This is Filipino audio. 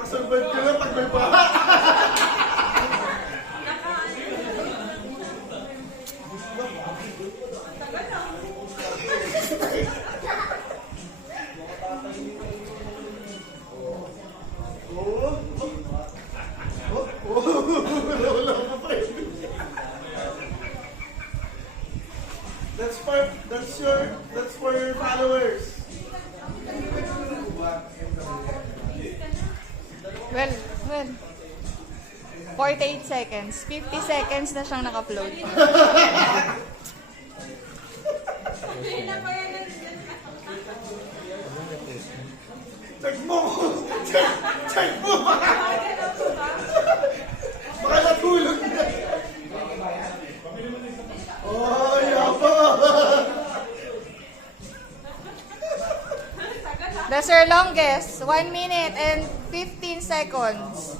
Nakakasurvive ka na pag may baha. That's for your followers. Well, 48 seconds. 50 seconds na siyang naka-upload. Check mo! Check mo! Baka natulog na. Oh, yaba! That's your longest. 1 minute and 15 seconds.